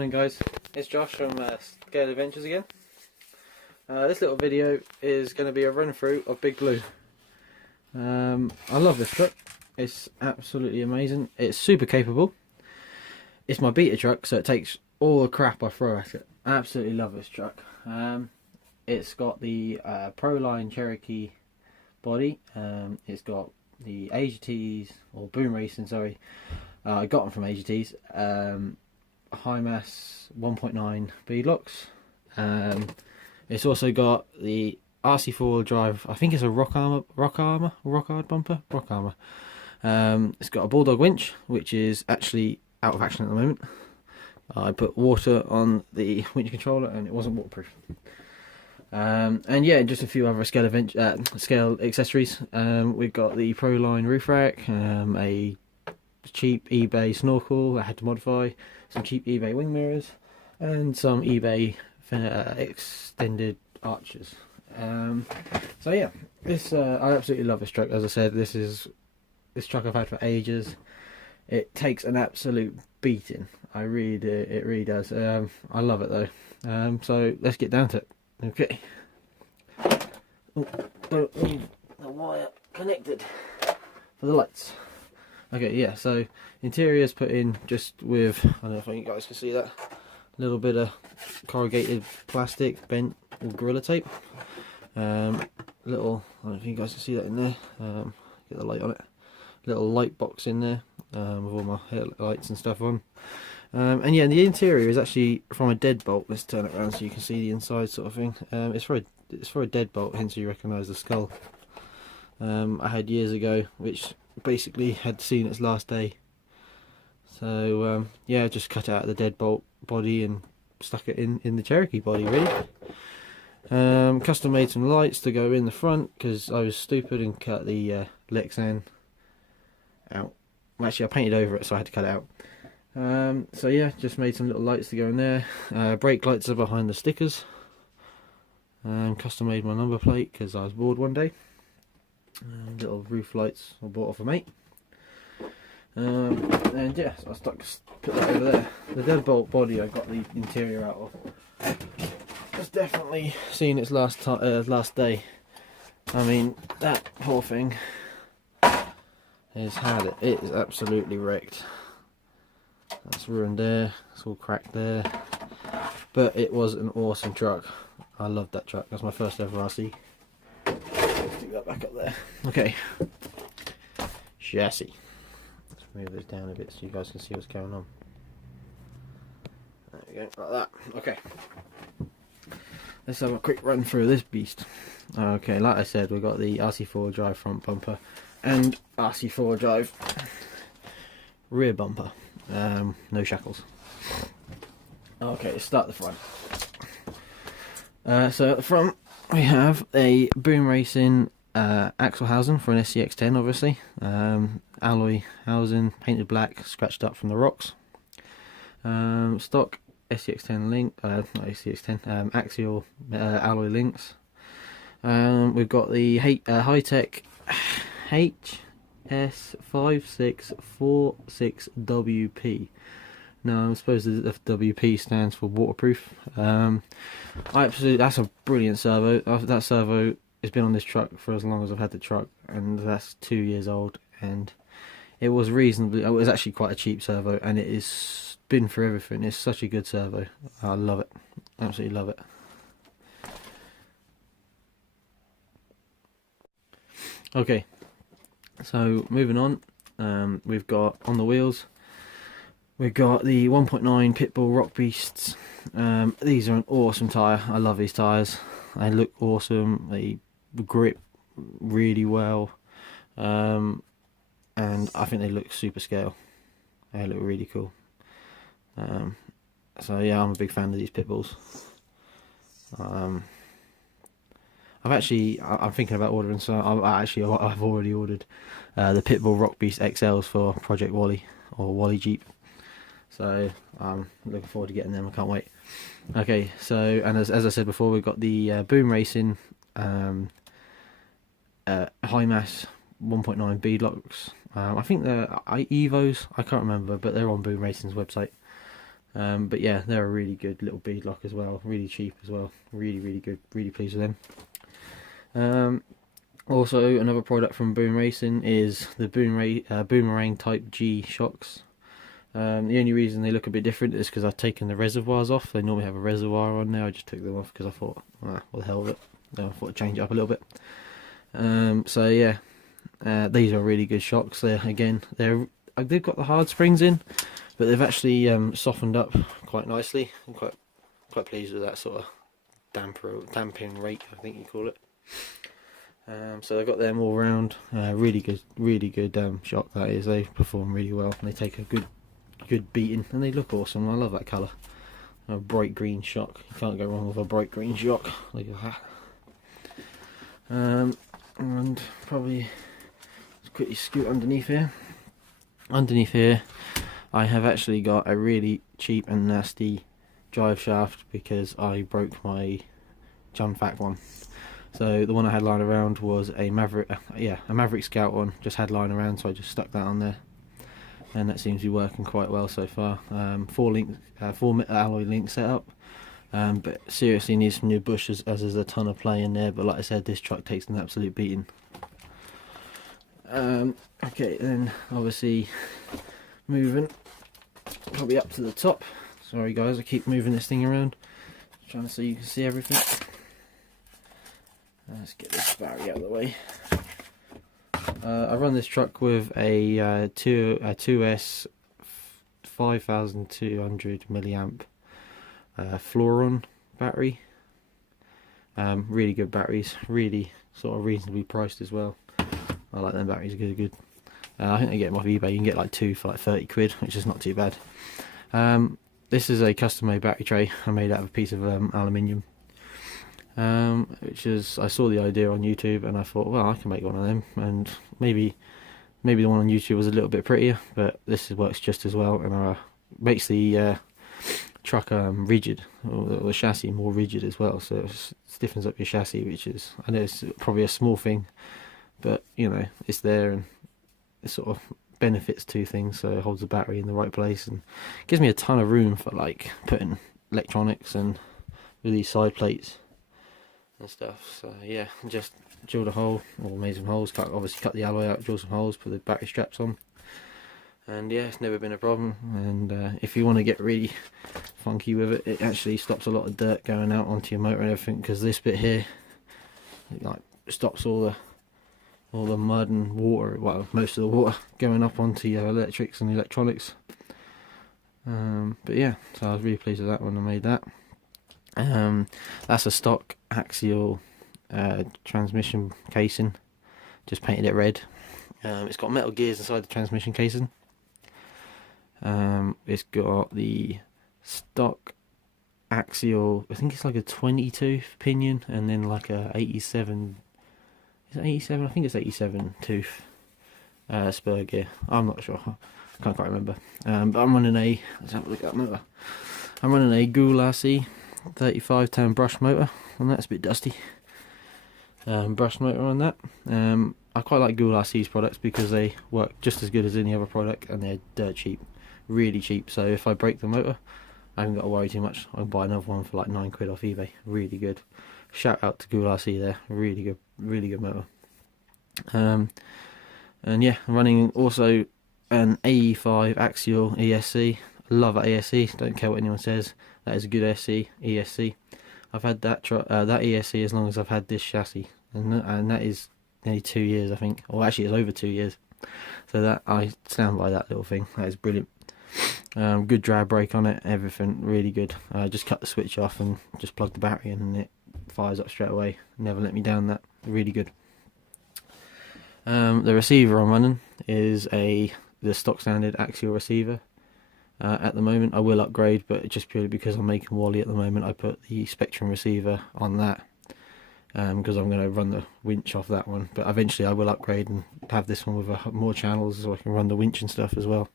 Morning guys, it's Josh from Scale Adventures again. This little video is going to be a run through of Big Blue. I love this truck, it's absolutely amazing, it's super capable. It's my beta truck, so it takes all the crap I throw at it. I absolutely love this truck. It's got the Proline Cherokee body, it's got the AGTs, or Boom Racing, sorry, I got them from AGTs. Hymas 1.9 beadlocks. It's also got the RC4 drive. I think it's a rock hard bumper. It's got a Bulldog winch, which is actually out of action at the moment. I put water on the winch controller and it wasn't waterproof. And yeah, just a few other scale accessories. We've got the Proline roof rack, a cheap eBay snorkel I had to modify, some cheap eBay wing mirrors, and some eBay extended arches. So yeah, this I absolutely love this truck. As I said, this truck I've had for ages. It takes an absolute beating. I really do. It really does. I love it though. So let's get down to it. Okay. Oh, don't leave the wire connected for the lights. Okay, yeah, so interior is put in just with, I don't know if you guys can see that, a little bit of corrugated plastic, bent, or Gorilla tape. I don't know if you guys can see that in there, get the light on it. Little light box in there, with all my headlights and stuff on. And yeah, the interior is actually from a deadbolt. Let's turn it around so you can see the inside sort of thing. It's for a deadbolt, hence you recognise the skull. I had years ago, which basically had seen its last day. So yeah, just cut out the deadbolt body and stuck it in the Cherokee body, really. Custom made some lights to go in the front because I was stupid and cut the Lexan out. Well, actually, I painted over it, so I had to cut it out. So yeah, just made some little lights to go in there. Brake lights are behind the stickers. Custom made my number plate because I was bored one day. Little roof lights I bought off a mate. And yeah, so I put that over there. The deadbolt body I got the interior out of. It's definitely seen its last day. I mean, that whole thing has had it. It is absolutely wrecked. That's ruined there. It's all cracked there. But it was an awesome truck. I loved that truck. That's my first ever RC. Stick that back up there. Okay. Chassis. Let's move this down a bit so you guys can see what's going on. There we go, like that. Okay. Let's have a quick run through this beast. Okay, like I said, we've got the RC4 drive front bumper and RC4 drive rear bumper. No shackles. Okay, let's start the front. So at the front we have a Boom Racing axle housing for an SCX10, obviously. Alloy housing, painted black, scratched up from the rocks. Stock SCX10 link, not SCX10, axial alloy links. We've got the Hi-Tech HS5646WP. No, I suppose the WP stands for waterproof. That's a brilliant servo. That servo has been on this truck for as long as I've had the truck, and that's 2 years old. And it was actually quite a cheap servo, and it is been for everything. It's such a good servo. I love it, absolutely love it. Okay, so moving on, we've got on the wheels. We've got the 1.9 Pitbull Rock Beasts. These are an awesome tyre. I love these tyres. They look awesome. They grip really well. And I think they look super scale. They look really cool. So yeah, I'm a big fan of these Pitbulls. I'm thinking about ordering, so I've already ordered the Pitbull Rock Beast XLs for Project Wally, or Wally Jeep. So I'm looking forward to getting them. I can't wait. Okay, so and as I said before, we've got the Boom Racing Hymas 1.9 beadlocks. I think they're Evos. I can't remember, but they're on Boom Racing's website. But yeah, they're a really good little beadlock as well, really cheap as well, really good, really pleased with them. Also, another product from Boom Racing is the Boomerang Type G shocks. The only reason they look a bit different is because I've taken the reservoirs off. They normally have a reservoir on there. I just took them off because I thought, what the hell with it. I thought I'd change it up a little bit. So yeah, these are really good shocks. They've got the hard springs in, but they've actually softened up quite nicely. I'm quite pleased with that sort of damping rate, I think you call it. So they've got them all round. Really good shock that is. They perform really well and they take a good beating and they look awesome. I love that colour. A bright green shock. You can't go wrong with a bright green shock. Look at that. And probably let's quickly scoot underneath here. Underneath here, I have actually got a really cheap and nasty drive shaft because I broke my Junfac one. So the one I had lying around was a Maverick Scout one, just had lying around, so I just stuck that on there, and that seems to be working quite well so far. 4 alloy link setup, but seriously needs some new bushes as there's a ton of play in there. But like I said, this truck takes an absolute beating. Okay, then obviously moving probably up to the top. Sorry guys, I keep moving this thing around, trying to so you can see everything. Let's get this battery out of the way. I run this truck with a 2S 5200 milliamp Floron battery. Really good batteries, really sort of reasonably priced as well. I like them batteries, good. I think they get them off eBay. You can get like 2 for like 30 quid, which is not too bad. This is a custom made battery tray I made out of a piece of aluminium. I saw the idea on YouTube and I thought, well, I can make one of them, and maybe the one on YouTube was a little bit prettier, but this works just as well, and makes the truck rigid, or the chassis more rigid as well, so it stiffens up your chassis, which is, I know it's probably a small thing, but you know, it's there and it sort of benefits two things. So it holds the battery in the right place and gives me a ton of room for like putting electronics and with these side plates and stuff. So yeah, just drilled a hole, or made some holes, obviously cut the alloy out, drill some holes, put the battery straps on, and yeah, it's never been a problem. And if you want to get really funky with it, it actually stops a lot of dirt going out onto your motor and everything, because this bit here, it like stops all the mud and water, well, most of the water going up onto your electrics and electronics. But yeah, so I was really pleased with that when I made that. That's a stock axial transmission casing, just painted it red. It's got metal gears inside the transmission casing. It's got the stock axial, I think it's like a 22 pinion, and then like a 87, is it 87? I think it's 87 tooth spur gear. I'm not sure, I can't quite remember. But I'm running let's have a look at that motor. I'm running a Goul RC 35 turn brush motor on that. It's a bit dusty. Brush motor on that. I quite like Goul RC's products because they work just as good as any other product, and they're dirt cheap, really cheap. So if I break the motor, I haven't got to worry too much. I can buy another one for like 9 quid off eBay. Really good. Shout out to Goul RC there. Really good motor. And yeah, I'm running also an AE5 axial ESC. Love that ESC. Don't care what anyone says. That is a good ESC. I've had that ESC as long as I've had this chassis, and that is nearly 2 years, I think. Or actually, it's over 2 years. So that, I stand by that little thing. That is brilliant. Good drag brake on it. Everything really good. Just cut the switch off and just plug the battery in, and it fires up straight away. Never let me down. That really good. The receiver I'm running is the stock standard axial receiver. At the moment I will upgrade, but just purely because I'm making Wally at the moment, I put the Spectrum receiver on that, because I'm going to run the winch off that one. But eventually I will upgrade and have this one with more channels so I can run the winch and stuff as well.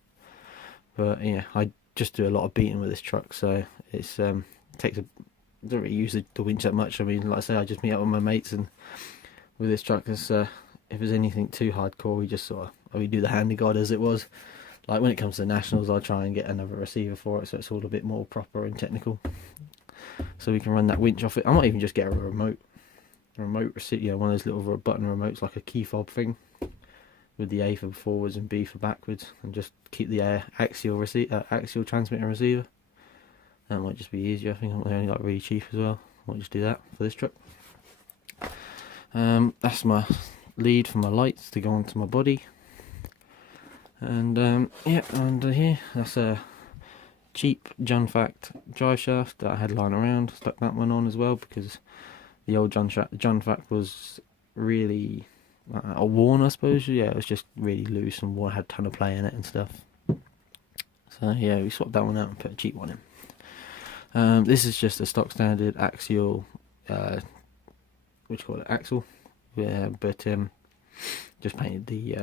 But yeah, I just do a lot of beating with this truck, so it's don't really use the winch that much. I mean, like I say, I just meet up with my mates, and with this truck, if there's anything too hardcore, we just we do the handy guide as it was. like when it comes to the nationals, I'll try and get another receiver for it, so it's all a bit more proper and technical. So we can run that winch off it. I might even just get a remote receiver, you know, one of those little button remotes, like a key fob thing, with the A for forwards and B for backwards, and just keep the axial transmitter and receiver. That might just be easier. I think they're only like really cheap as well. I might just do that for this truck. That's my lead for my lights to go onto my body. And yeah, under here, that's a cheap Junfact drive shaft that I had lying around. Stuck that one on as well because the old Junfact was really worn, I suppose. Yeah, it was just really loose and had a ton of play in it and stuff. So yeah, we swapped that one out and put a cheap one in. This is just a stock standard axial, axle. Yeah, but just painted the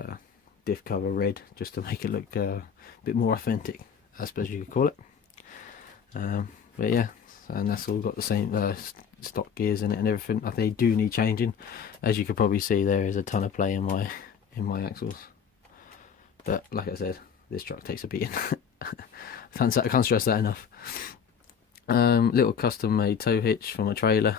diff cover red just to make it look a bit more authentic, I suppose you could call it. But yeah, and that's all got the same stock gears in it and everything. I think they do need changing. As you could probably see, there is a ton of play in my axles. But like I said, this truck takes a beating. I can't stress that enough. Little custom made tow hitch for my trailer.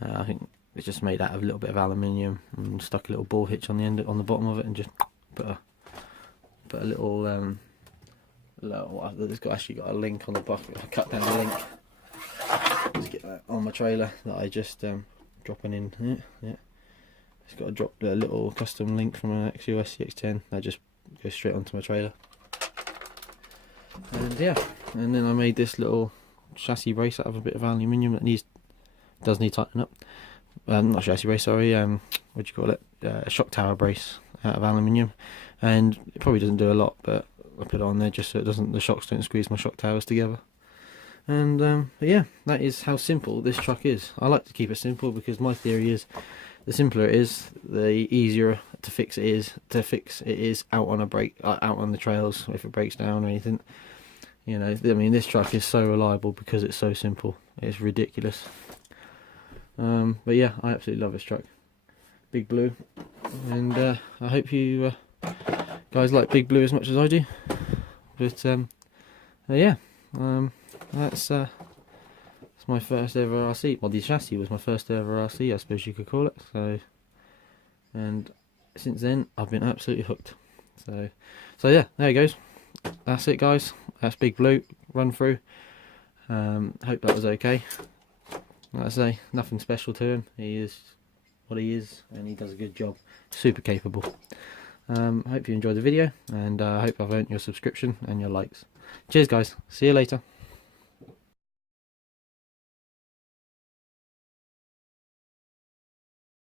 I think it's just made out of a little bit of aluminium, and stuck a little ball hitch on the end, on the bottom of it, and just put a little it's actually got a link on the bucket. I cut down the link. Let's get that on my trailer that I just dropping in. Yeah. It's got a little custom link from an XUS CX10 that just goes straight onto my trailer. And yeah, and then I made this little chassis brace out of a bit of aluminium that does need tightening up. Not chassis brace, sorry. What do you call it? A shock tower brace out of aluminium, and it probably doesn't do a lot, but I put it on there just so the shocks don't squeeze my shock towers together. And but yeah, that is how simple this truck is. I like to keep it simple because my theory is the simpler it is, the easier to fix it is. Out on out on the trails if it breaks down or anything. You know, I mean, this truck is so reliable because it's so simple. It's ridiculous. But yeah, I absolutely love this truck. Big Blue, and I hope you guys like Big Blue as much as I do. But yeah, that's my first ever RC. Well, the chassis was my first ever RC, I suppose you could call it. So, and since then I've been absolutely hooked. So yeah, there it goes. That's it, guys. That's Big Blue run through. Hope that was okay. Like I say, nothing special to him. He is what he is, and he does a good job. Super capable. Hope you enjoyed the video, and I hope I've earned your subscription and your likes. Cheers, guys. See you later.